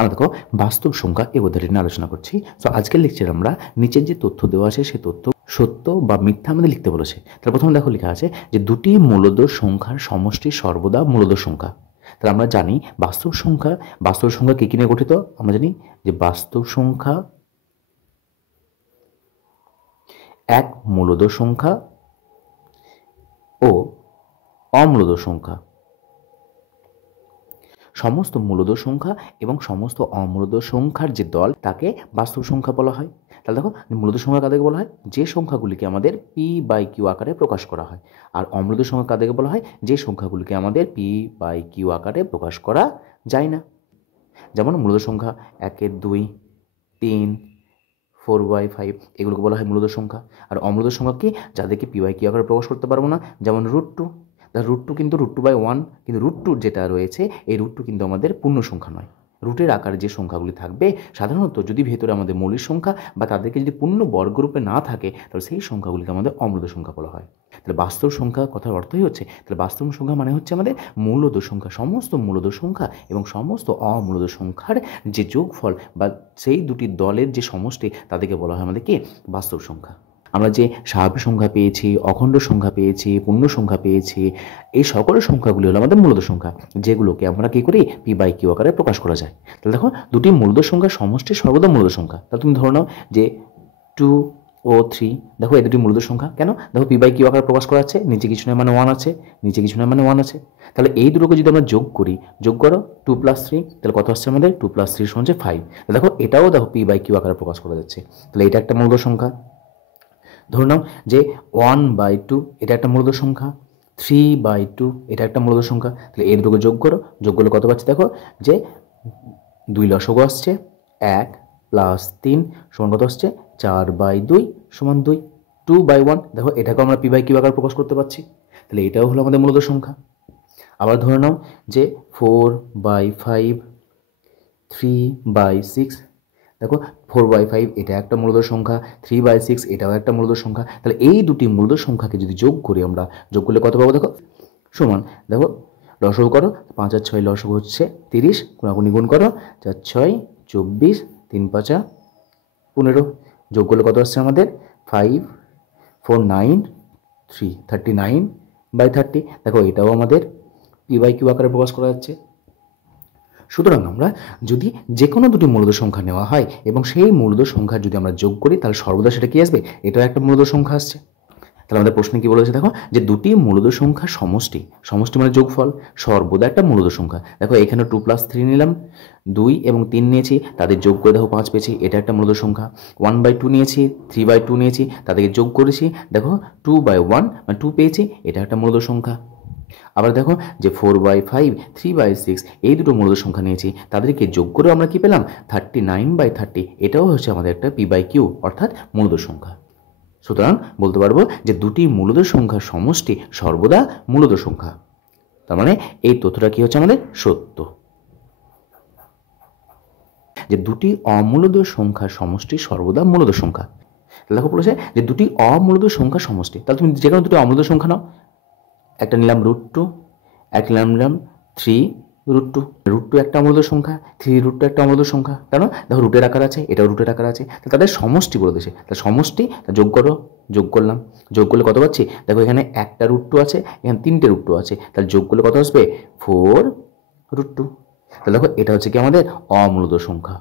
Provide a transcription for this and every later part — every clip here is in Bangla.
আমরা দেখো বাস্তব সংখ্যা এই অধ্যায়টি নিয়ে আলোচনা করছি। তো আজকের লেকচারে আমরা নিচের যে তথ্য দেওয়া আছে সেই তথ্য সত্য বা মিথ্যা আমাদের লিখতে বলেছে। তাহলে প্রথমে দেখো লেখা আছে যে দুটি মূলদ সংখ্যার সমষ্টি সর্বদা মূলদ সংখ্যা। তাহলে আমরা জানি বাস্তব সংখ্যা কি নিয়ে গঠিত। আমরা জানি যে বাস্তব সংখ্যা এক মূলদ সংখ্যা ও অমূলদ সংখ্যা, সমস্ত মূলদ সংখ্যা এবং সমস্ত অমূলদ সংখ্যার যে দল তাকে বাস্তব সংখ্যা বলা হয়। তাহলে দেখো মূলদ সংখ্যা কাদেরকে বলা হয়, যে সংখ্যাগুলিকে আমাদের পি বাই কিউ আকারে প্রকাশ করা হয়। আর অমূলদ সংখ্যা কাদেরকে বলা হয়, যে সংখ্যাগুলিকে আমাদের পি বাই কিউ আকারে প্রকাশ করা যায় না। যেমন মূলদ সংখ্যা 1, 2, 3, 4/5 এগুলোকে বলা হয় মূলদ সংখ্যা। আর অমূলদ সংখ্যা কি, যাদেরকে পি বাই কিউ আকারে প্রকাশ করতে পারবো না, যেমন √2। √2 কিন্তু √2/1, কিন্তু √2 যেটা রয়েছে এই √2 কিন্তু আমাদের পূর্ণ সংখ্যা নয়। রুটের আকারে যে সংখ্যাগুলি থাকবে সাধারণত যদি ভেতরে আমাদের মৌলিক সংখ্যা বা তাদেরকে যদি পূর্ণ বর্গরূপে না থাকে তাহলে সেই সংখ্যাগুলিকে আমাদের অমূলদ সংখ্যা বলা হয়। তাহলে বাস্তব সংখ্যা কথার অর্থই হচ্ছে, তাহলে বাস্তব সংখ্যা মানে হচ্ছে আমাদের মূলদ সংখ্যা, সমস্ত মূলদ সংখ্যা এবং সমস্ত অমূলদ সংখ্যার যে যোগফল বা সেই দুটি দলের যে সমষ্টি তাদেরকে বলা হয় আমাদের কি, বাস্তব সংখ্যা। আমরা যে স্বাভাবিক সংখ্যা পেয়েছি, অখণ্ড সংখ্যা পেয়েছি, পূর্ণ সংখ্যা পেয়েছি, এই সকল সংখ্যাগুলি হলো আমাদের মূলদ সংখ্যা, যেগুলোকে আমরা কী করি, পি বাই কিউ আকারে প্রকাশ করা যায়। তাহলে দেখো দুটি মূলদ সংখ্যার সমষ্টি সর্বদা মূলদ সংখ্যা। তাহলে তুমি ধরে নাও যে 2 ও 3, দেখো এই দুটি মূলদ সংখ্যা। কেন, দেখো পি বাই কিউ আকারে প্রকাশ করা আছে, নিচে কিছু নয় মানে 1 আছে, নিচে কিছু নয় মানে 1 আছে। তাহলে এই দুটোকে যদি আমরা যোগ করি, যোগ করো 2 + 3, তাহলে কত আসছে আমাদের, 2 + 3 = 5। দেখো এটাও দেখো পি বাই কিউ আকারে প্রকাশ করা যাচ্ছে। তাহলে এটা একটা মূলদ সংখ্যা। ধরে নাও যে 1/2 এটা একটা মূলদ সংখ্যা, 3/2 এটা একটা মূলদ সংখ্যা। তাহলে এর দুটোকে যোগ করো, যোগ করলে কত পাচ্ছি, দেখো যে 2 লসাগু আসছে, 1 + 3 সমান কত আসছে, 4/2 সমান 2। 2/1 দেখো এটাকেও আমরা পি বাই কিউ আকারে প্রকাশ করতে পারছি। তাহলে এটাও হলো আমাদের মূলদ সংখ্যা। আবার ধরে নাও যে 4/5, 3/6, দেখো 4/5 এটা একটা মূলদ সংখ্যা, 3/6 এটাও একটা মূলদ সংখ্যা। তাহলে এই দুটি মূলদ সংখ্যাকে যদি যোগ করি আমরা, যোগ করলে কত পাবো, দেখো সমান, দেখো লসাগু করো, 5 আর 6 লসাগু হচ্ছে 30, গুণাগুণি গুণ করো, 4 6 24, 3 5 15, যোগ করলে কত আসছে আমাদের 5 4 9 3 39/30। দেখো এটাও আমাদের পি বাই কিউ আকারে প্রকাশ করা যাচ্ছে। সুতরাং আমরা যদি যে কোনো দুটি মূলদ সংখ্যা নেওয়া হয় এবং সেই মূলদ সংখ্যা যদি আমরা যোগ করি তাহলে সর্বদা সেটা কি আসবে, এটাও একটা মূলদ সংখ্যা আসছে। তাহলে আমাদের প্রশ্নে কি বলেছে, দেখো যে দুটি মূলদ সংখ্যার সমষ্টি, সমষ্টি মানে যোগফল, সর্বদা একটা মূলদ সংখ্যা। দেখো এখানে 2 + 3 নিলাম, 2 এবং 3 নিয়েছি, তাদের যোগ করে দেখো 5 পেয়েছি, এটা একটা মূলদ সংখ্যা। 1/2 নিয়েছি, 3/2 নিয়েছি, তাদেরকে যোগ করেছি, দেখো 2/1 মানে 2 পেয়েছি, এটা একটা মূলদ সংখ্যা। আবার দেখো যে 4/5, 3/6 এই দুটো মূলদ সংখ্যা নিয়েছি, তাদেরকে যোগ করে আমরা কি পেলাম, 39/30, এটাও হচ্ছে আমাদের একটা পি বাই কিউ অর্থাৎ মূলদ সংখ্যা। সুতরাং বলতে পারবো যে দুটি মূলদ সংখ্যার সমষ্টি সর্বদা মূলদ সংখ্যা। তার মানে এই তথ্যটা কি হচ্ছে আমাদের সত্য, যে দুটি অমূলদ সংখ্যার সমষ্টি সর্বদা মূলদ সংখ্যা। দেখো বলেছে যে দুটি অমূলদ সংখ্যার সমষ্টি, তাহলে তুমি যে কোনো দুটি অমূলদ সংখ্যা নাও, একটা নিলাম √2, একটা নিলাম 3√2। √2 একটা অমূলদ সংখ্যা, 3√2 একটা অমূলদ সংখ্যা। কেন, দেখো রুটের আকার আছে, এটাও রুটের আকার আছে, তাদের সমষ্টি বলে দিয়েছে। তাহলে সমষ্টি যোগ করো, যোগ করলাম, যোগ করলে কত পাচ্ছি, দেখো এখানে একটা √2 আছে, এখানে 3টে √2 আছে, তাহলে যোগ করলে কত আসবে, 4√2। তাহলে দেখো এটা হচ্ছে কি আমাদের অমূলদ সংখ্যা।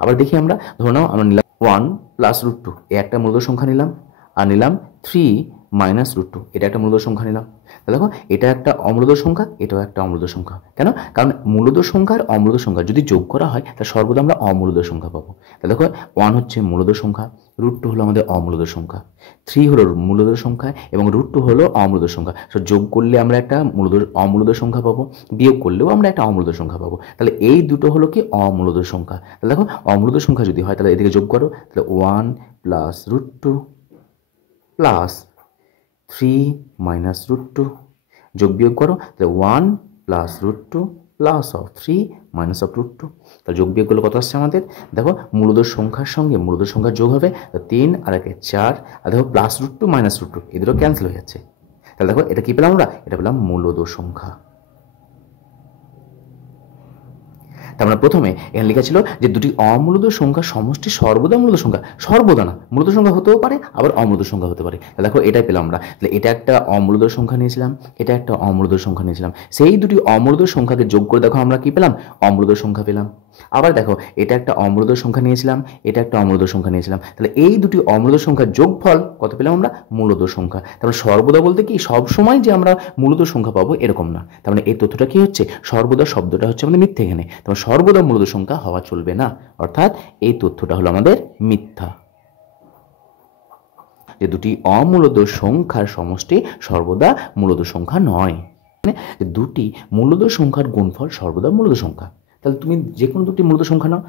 আবার দেখি আমরা, ধরে নাও আমরা নিলাম 1 + √2 এ একটা মূলদ সংখ্যা নিলাম, আর নিলাম 3 - √2 এটা একটা মূলদ সংখ্যা নিলাম। তাহলে দেখো এটা একটা অমূলদ সংখ্যা, এটাও একটা অমূলদ সংখ্যা। কেন, কারণ মূলদ সংখ্যা আর অমূলদ সংখ্যা যদি যোগ করা হয় তাহলে সর্বদা আমরা অমূলদ সংখ্যা পাবো। তাহলে দেখো 1 হচ্ছে মূলদ সংখ্যা, √2 হলো আমাদের অমূলদ সংখ্যা, 3 হলো মূলদ সংখ্যা এবং √2 হলো অমূলদ সংখ্যা। তো যোগ করলে আমরা একটা অমূলদ সংখ্যা পাবো, বিয়োগ করলেও আমরা একটা অমূলদ সংখ্যা পাবো। তাহলে এই দুটো হলো কি অমূলদ সংখ্যা। তাহলে দেখো অমূলদ সংখ্যা যদি হয় তাহলে এদিকে যোগ করো, তাহলে 1 + √2 প্লাস 3 - √2, যোগ বিয়োগ করো, তাহলে 1 + √2 প্লাস 3 - √2। তাহলে যোগ বিয়োগ করলে কত আসছে আমাদের, দেখো মূলদ সংখ্যার সঙ্গে মূলদ সংখ্যার যোগ হবে, 3 আর 1 4, আর দেখো +√2 - √2 এই দুটো ক্যান্সেল হয়ে যাচ্ছে। তাহলে দেখো এটা কি পেলাম আমরা, এটা পেলাম মূলদ সংখ্যা। তার মানে প্রথমে এখানে লেখা ছিল যে দুটি অমূলদ সংখ্যার সমষ্টি সর্বদা মূলদ সংখ্যা, সর্বদা না, মূলদ সংখ্যা হতেও পারে আবার অমূলদ সংখ্যা হতে পারে। তাহলে দেখো এটাই পেলাম আমরা। তাহলে এটা একটা অমূলদ সংখ্যা নিয়েছিলাম, এটা একটা অমূলদ সংখ্যা নিয়েছিলাম, সেই দুটি অমূলদ সংখ্যাকে যোগ করে দেখো আমরা কি পেলাম, অমূলদ সংখ্যা পেলাম। আবার দেখো এটা একটা অমূলদ সংখ্যা নিয়েছিলাম, এটা একটা অমূলদ সংখ্যা নিয়েছিলাম, তাহলে এই দুটি অমূলদ সংখ্যার যোগফল কত পেলাম আমরা, মূলদ সংখ্যা। তাহলে সর্বদা বলতে কি সব সময় যে আমরা মূলদ সংখ্যা পাবো এরকম না। তার মানে এই তথ্যটা কি হচ্ছে, সর্বদা শব্দটা হচ্ছে আমাদের মিথ্যে এখানে, তবে সর্বদা মূলদ সংখ্যা হওয়া চলবে না, অর্থাৎ এই তথ্যটা হলো আমাদের মিথ্যা, যে দুটি অমূলদ সংখ্যার সমষ্টি সর্বদা মূলদ সংখ্যা নয়। দুটি মূলদ সংখ্যার গুণফল সর্বদা মূলদ সংখ্যা। তাহলে তুমি যে কোনো দুটি মূলদ সংখ্যা নাও,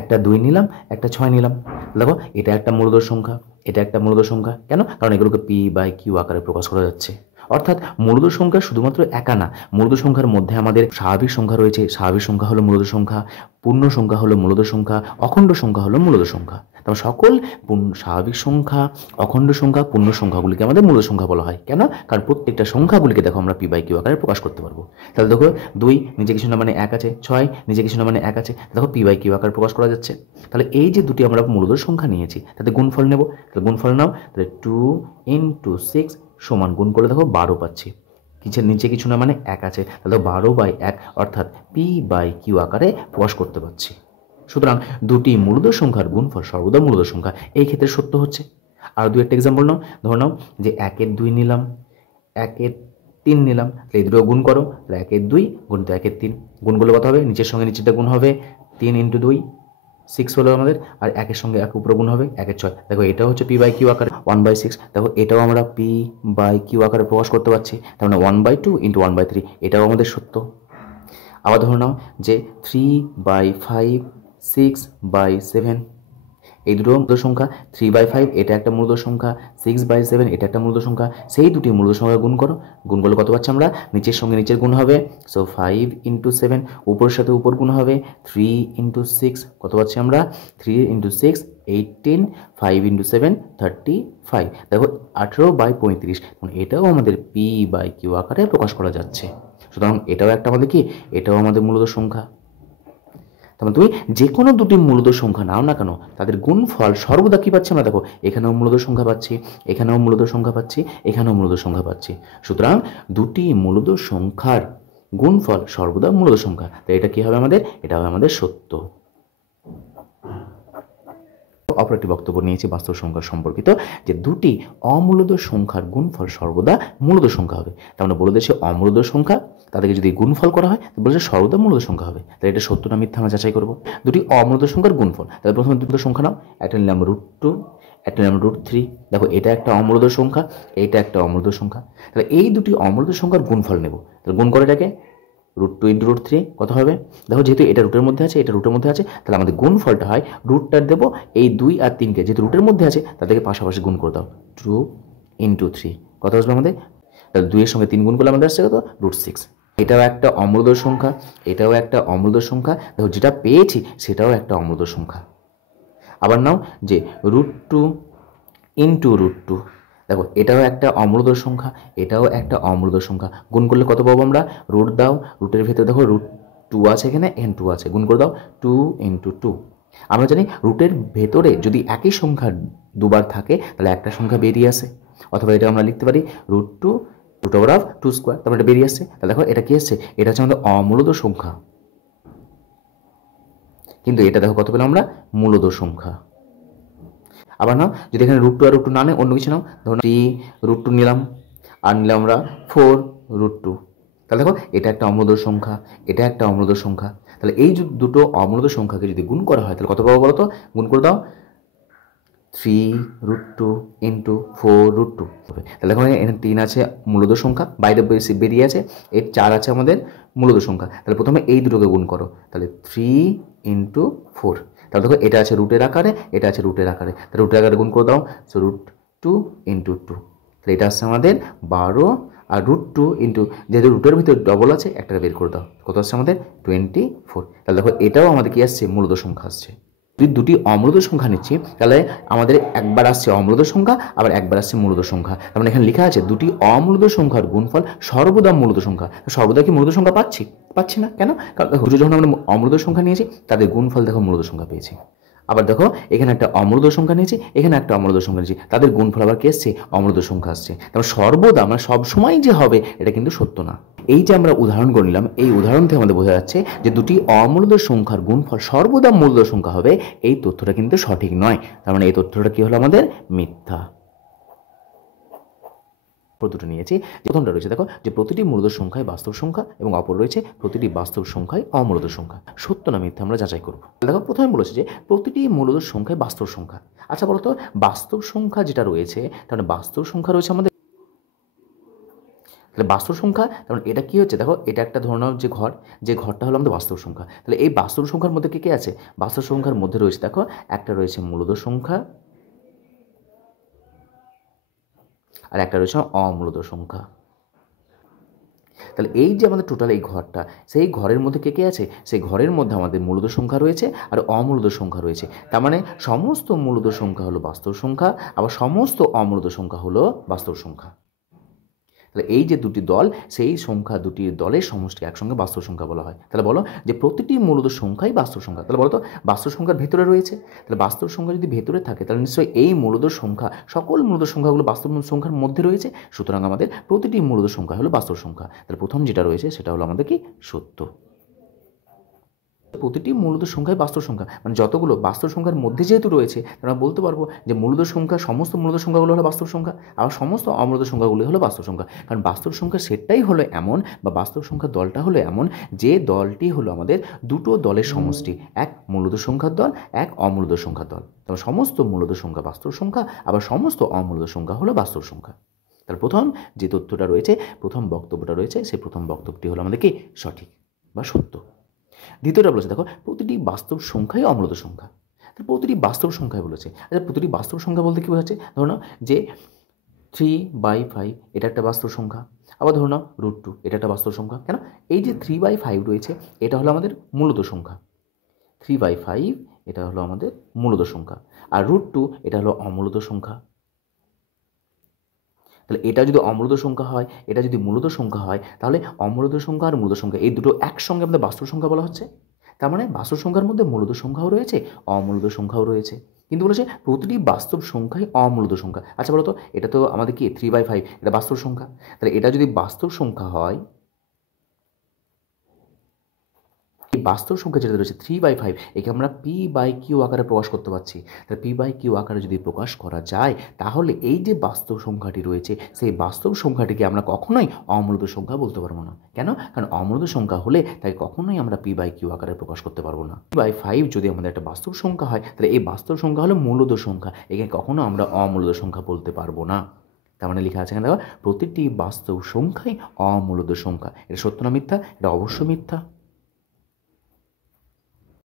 একটা 2 নিলাম, একটা 6 নিলাম, দেখো এটা একটা মূলদ সংখ্যা, এটা একটা মূলদ সংখ্যা। কেন? কারণ এগুলোকে p/q আকারে প্রকাশ করা যাচ্ছে। অর্থাৎ মূলদ সংখ্যা শুধুমাত্র একা না, মূলদ সংখ্যার মধ্যে আমাদের স্বাভাবিক সংখ্যা রয়েছে, স্বাভাবিক সংখ্যা হলো মূলদ সংখ্যা, পূর্ণ সংখ্যা হলো মূলদ সংখ্যা, অখণ্ড সংখ্যা হলো মূলদ সংখ্যা। তবে সকল স্বাভাবিক সংখ্যা, অখণ্ড সংখ্যা, পূর্ণ সংখ্যাগুলিকে আমাদের মূলদ সংখ্যা বলা হয়। কেন? কারণ প্রত্যেকটা সংখ্যাগুলিকে দেখো আমরা p/q আকারে প্রকাশ করতে পারবো। তাহলে দেখো 2 নিচে কিছু না মানে 1 আছে, 6 নিচে কিছু না মানে 1 আছে, দেখো p/q আকারে প্রকাশ করা যাচ্ছে। তাহলে এই যে দুটি আমরা মূলদ সংখ্যা নিয়েছি তাতে গুণফল নেব, তাহলে গুণফল নাও, তাহলে 2 × 6 সমান গুণ করে দেখো 12 পাচ্ছি, কিসের নিচে কিছু না মানে 1 আছে, তাহলে 12/1 অর্থাৎ p/q আকারে প্রকাশ করতে পারছি। সুতরাং দুটি মূলদ সংখ্যার গুণফল সর্বদা মূলদ সংখ্যা, এই ক্ষেত্রে সত্য হচ্ছে। আর দু একটা এক্সাম্পল নাও, ধরে নাও যে 1/2 নিলাম, 1/3 নিলাম, তাহলে এই দুটো গুণ করো, তাহলে 1/2 গুণিত 1/3, গুণ করলে কত হবে, নিচের সঙ্গে নিচেরটা গুণ হবে, 3 × 2 6 হলো আমাদের, আর 1-এর সঙ্গে 1 উপরে গুণ হবে, 1/6। দেখো এটাও হচ্ছে p/q আকারে 1/6, দেখো এটাও আমরা p/q আকারে প্রকাশ করতে পারছি, তার মানে 1/2 × 1/3, এটাও আমাদের সত্য। আবার ধরে নাও যে 3/5 6/7, এই দুটো মূলদ সংখ্যা, 3/5 এটা একটা মূলদ সংখ্যা, 6/7 এটা একটা মূলদ সংখ্যা, সেই দুটি মূলদ সংখ্যা গুণ করো, গুণ করলে কত পাচ্ছি আমরা, নিচের সঙ্গে নিচের গুণ হবে, সো 5 × 7, উপরের সাথে উপর গুণ হবে, 3 × 6 কত পাচ্ছি আমরা, 3 × 6 18, 5 × 7 35, দেখো 18/35, এটাও আমাদের p/q আকারে প্রকাশ করা যাচ্ছে। সুতরাং এটাও একটা আমাদের কি, এটাও আমাদের মূলদ সংখ্যা। তাহলে তুমি যে কোনো দুটি মূলদ সংখ্যা নাও না কেন, তাদের গুণফল সর্বদা কি পাচ্ছি আমরা, দেখো এখানেও মূলদ সংখ্যা পাচ্ছি, এখানেও মূলদ সংখ্যা পাচ্ছি, এখানেও মূলদ সংখ্যা পাচ্ছি। সুতরাং দুটি মূলদ সংখ্যার গুণফল সর্বদা মূলদ সংখ্যা, তাই এটা কি হবে আমাদের, এটা হবে আমাদের সত্য। অপর একটি বক্তব্য নিয়েছি বাস্তব সংখ্যা সম্পর্কিত, যে দুটি অমূলদ সংখ্যার গুণফল সর্বদা মূলদ সংখ্যা হবে। তার মানে বলে দিয়েছে অমূলদ সংখ্যা তাদেরকে যদি গুণফল করা হয় তাহলে বলেছে সর্বদা মূলদ সংখ্যা হবে। তাহলে এটা সত্য না মিথ্যা আমরা যাচাই করবো। দুটি অমূলদ সংখ্যার গুণফল, তাহলে প্রথমে দুটো সংখ্যা নাও, একটা নিলাম √2, একটা নিলাম √3, দেখো এটা একটা অমূলদ সংখ্যা, এটা একটা অমূলদ সংখ্যা, তাহলে এই দুটি অমূলদ সংখ্যার গুণফল নেব, তাহলে গুণ করে এটাকে √2 × √3 কত হবে, দেখো যেহেতু এটা রুটের মধ্যে আছে, এটা রুটের মধ্যে আছে, তাহলে আমাদের গুণফলটা হয় রুটটা দেবো এই 2 আর 3কে, যেহেতু রুটের মধ্যে আছে তাদেরকে পাশাপাশি গুণ করে দাও, 2 × 3 কত আসবে আমাদের, তাহলে 2 এর সঙ্গে 3 গুণ করলে আমাদের আসছে কত, √6। এটাও একটা অমূলদ সংখ্যা, এটাও একটা অমূলদ সংখ্যা, দেখো যেটা পেয়েছি সেটাও একটা অমূলদ সংখ্যা। আবার নাও যে √2 × √2, দেখো এটাও একটা অমূলদ সংখ্যা, এটাও একটা অমূলদ সংখ্যা, গুণ করলে কত পাবো আমরা, রুট দাও, রুটের ভেতরে দেখো √2 আছে, এখানে n2 আছে, গুণ করে দাও 2 × 2। আমরা জানি রুটের ভেতরে যদি একই সংখ্যা দুবার থাকে তাহলে একটা সংখ্যা বেরিয়ে আসে, অথবা এটা আমরা লিখতে পারি √2 √2², তারপরে এটা বেরিয়ে আসছে। তাহলে দেখো এটা কি আসছে, এটা হচ্ছে আমাদের অমূলদ সংখ্যা, কিন্তু এটা দেখো কত পেলাম আমরা, মূলদ সংখ্যা। আবার নাও যদি এখানে √2 আর √2 না নেই, অন্য কিছু নাও, ধরুন 3 √2 নিলাম, আর নিলাম আমরা 4 √2, তাহলে দেখো এটা একটা অমূলদ সংখ্যা, এটা একটা অমূলদ সংখ্যা। তাহলে এই দুটো অমূলদ সংখ্যাকে যদি গুণ করা হয় তাহলে কত পাবো বলো তো, গুণ করে দাও 3 √2 × 4 √2 হবে। তাহলে দেখো এখানে 3 আছে মূলদ সংখ্যা, বাইরে বেরিয়ে আছে, এর 4 আছে আমাদের মূলদ সংখ্যা। তাহলে প্রথমে এই দুটোকে গুণ করো, তাহলে 3 × 4, তাহলে দেখো এটা আছে রুটের আকারে, এটা আছে রুটের আকারে, তাহলে রুটের আকারে গুণ করে দাও, সো √2 × 2, তাহলে এটা আসছে আমাদের 12, আর √2 যেহেতু রুটের ভিতরে ডবল আছে একটাকে বের করে দাও, কত আসছে আমাদের 24। তাহলে দেখো এটাও আমাদের কি আসছে, মূলদ সংখ্যা আসছে। যদি দুটি অমূলত সংখ্যা নিচ্ছি তাহলে আমাদের একবার আসছে অমূলত সংখ্যা, আবার একবার আসছে মূলত সংখ্যা। তার মানে এখানে লেখা আছে দুটি অমূলত সংখ্যার গুণফল সর্বদা মূলত সংখ্যা। সর্বদা কি মূলত সংখ্যা পাচ্ছি না কেন? কারণ দুটো যখন আমরা অমূলত সংখ্যা নিয়েছি তাদের গুণফল দেখো মূলত সংখ্যা পেয়েছি। আবার দেখো এখানে একটা অমূলত সংখ্যা নিয়েছি, এখানে একটা অমূলত সংখ্যা নিয়েছি, তাদের গুণফল আবার কে আসছে? অমূলত সংখ্যা আসছে। তারপর সর্বদা আমরা সবসময় যে হবে এটা কিন্তু সত্য না। এই যে আমরা উদাহরণ করে নিলাম, এই উদাহরণ থেকে আমাদের বোঝা যাচ্ছে যে দুটি অমূলত সংখ্যার গুণফল সর্বদা মূলত সংখ্যা হবে, এই তথ্যটা কিন্তু সঠিক নয়। তার মানে এই তথ্যটা কি হলো আমাদের? মিথ্যা। দুটো নিয়েছি। প্রথমটা রয়েছে দেখো যে প্রতিটি মূলত সংখ্যায় বাস্তব সংখ্যা এবং অপর রয়েছে প্রতিটি বাস্তব সংখ্যায় অমূলত সংখ্যা। সত্য না মিথ্যা আমরা যাচাই করব। দেখো প্রথমে বলেছে যে প্রতিটি মূলত সংখ্যায় বাস্তব সংখ্যা। আচ্ছা বলতো বাস্তব সংখ্যা যেটা রয়েছে তাহলে বাস্তব সংখ্যা রয়েছে আমাদের, তাহলে বাস্তব সংখ্যা তাহলে এটা কি হচ্ছে? দেখো এটা একটা ধরে নাও যে ঘরটা হলো আমাদের বাস্তব সংখ্যা। তাহলে এই বাস্তব সংখ্যার মধ্যে কে আছে? বাস্তব সংখ্যার মধ্যে রয়েছে দেখো একটা রয়েছে মূলত সংখ্যা আর একটা রয়েছে অমূলত সংখ্যা। তাহলে এই যে আমাদের টোটাল এই ঘরটা, সেই ঘরের মধ্যে কে আছে? সেই ঘরের মধ্যে আমাদের মূলত সংখ্যা রয়েছে আর অমূলত সংখ্যা রয়েছে। তার মানে সমস্ত মূলত সংখ্যা হলো বাস্তব সংখ্যা, আবার সমস্ত অমূলত সংখ্যা হলো বাস্তব সংখ্যা। তাহলে এই যে দুটি দল, সেই সংখ্যা দুটির দলের সমষ্টি একসঙ্গে বাস্তব সংখ্যা বলা হয়। তাহলে বলো যে প্রতিটি মূলত সংখ্যাই বাস্তব সংখ্যা। তাহলে বলো তো বাস্তব সংখ্যার ভেতরে রয়েছে, তাহলে বাস্তব সংখ্যা যদি ভেতরে থাকে তাহলে নিশ্চয়ই এই মূলত সংখ্যা সকল মূলত সংখ্যাগুলো বাস্তব সংখ্যার মধ্যে রয়েছে। সুতরাং আমাদের প্রতিটি মূলত সংখ্যা হলো বাস্তব সংখ্যা। তাহলে প্রথম যেটা রয়েছে সেটা হলো আমাদের কি? সত্য। প্রতিটি মূলত সংখ্যাই বাস্তব সংখ্যা, মানে যতগুলো বাস্তব সংখ্যার মধ্যে যেহেতু রয়েছে আমরা বলতে পারবো যে মূলত সংখ্যা সমস্ত মূলত সংখ্যাগুলো হলো বাস্তব সংখ্যা, আবার সমস্ত অমূলত সংখ্যাগুলো হলো বাস্তব সংখ্যা। কারণ বাস্তব সংখ্যা সেটাই হলো এমন, বা বাস্তব সংখ্যার দলটা হলো এমন যে দলটি হলো আমাদের দুটো দলের সমষ্টি, এক মূলত সংখ্যার দল, এক অমূলত সংখ্যার দল। তবে সমস্ত মূলত সংখ্যা বাস্তব সংখ্যা, আবার সমস্ত অমূলত সংখ্যা হলো বাস্তব সংখ্যা। তাহলে প্রথম যে তথ্যটা রয়েছে, প্রথম বক্তব্যটা রয়েছে, সেই প্রথম বক্তব্যটি হলো আমাদের কি? সঠিক বা সত্য। দ্বিতীয়টা বলেছে দেখো প্রতিটি বাস্তব সংখ্যাই অমূলত সংখ্যা। তাহলে প্রতিটি বাস্তব সংখ্যায় বলেছে। আচ্ছা প্রতিটি বাস্তব সংখ্যা বলতে কী বোঝাচ্ছে? ধরো না যে 3/5 এটা একটা বাস্তব সংখ্যা, আবার ধরো না √2 এটা একটা বাস্তব সংখ্যা। কেন? এই যে 3/5 রয়েছে এটা হলো আমাদের মূলত সংখ্যা, 3/5 এটা হলো আমাদের মূলত সংখ্যা, আর √2 এটা হলো অমূলত সংখ্যা। তাহলে এটা যদি অমূলত সংখ্যা হয়, এটা যদি মূলত সংখ্যা হয়, তাহলে অমূলত সংখ্যা আর মূলত সংখ্যা এই দুটো একসঙ্গে আমাদের বাস্তব সংখ্যা বলা হচ্ছে। তার মানে বাস্তব সংখ্যার মধ্যে মূলত সংখ্যাও রয়েছে, অমূলত সংখ্যাও রয়েছে। কিন্তু বলেছে প্রতিটি বাস্তব সংখ্যাই অমূলত সংখ্যা। আচ্ছা বলো তো এটা তো আমাদের কি 3/5 এটা বাস্তব সংখ্যা। তাহলে এটা যদি বাস্তব সংখ্যা হয়, এই বাস্তব সংখ্যা যেটা রয়েছে 3/5 একে আমরা p/q আকারে প্রকাশ করতে পারছি। তাহলে p/q আকারে যদি প্রকাশ করা যায় তাহলে এই যে বাস্তব সংখ্যাটি রয়েছে সেই বাস্তব সংখ্যাটিকে আমরা কখনোই অমূলত সংখ্যা বলতে পারবো না। কেন? কারণ অমূলত সংখ্যা হলে তাই কখনোই আমরা p/q আকারে প্রকাশ করতে পারবো না। p/5 যদি আমাদের একটা বাস্তব সংখ্যা হয় তাহলে এই বাস্তব সংখ্যা হলো মূলত সংখ্যা, একে কখনো আমরা অমূলত সংখ্যা বলতে পারবো না। তার মানে লেখা আছে এখানে দেখো প্রতিটি বাস্তব সংখ্যাই অমূলত সংখ্যা। এটা সত্য না মিথ্যা? এটা অবশ্যই মিথ্যা।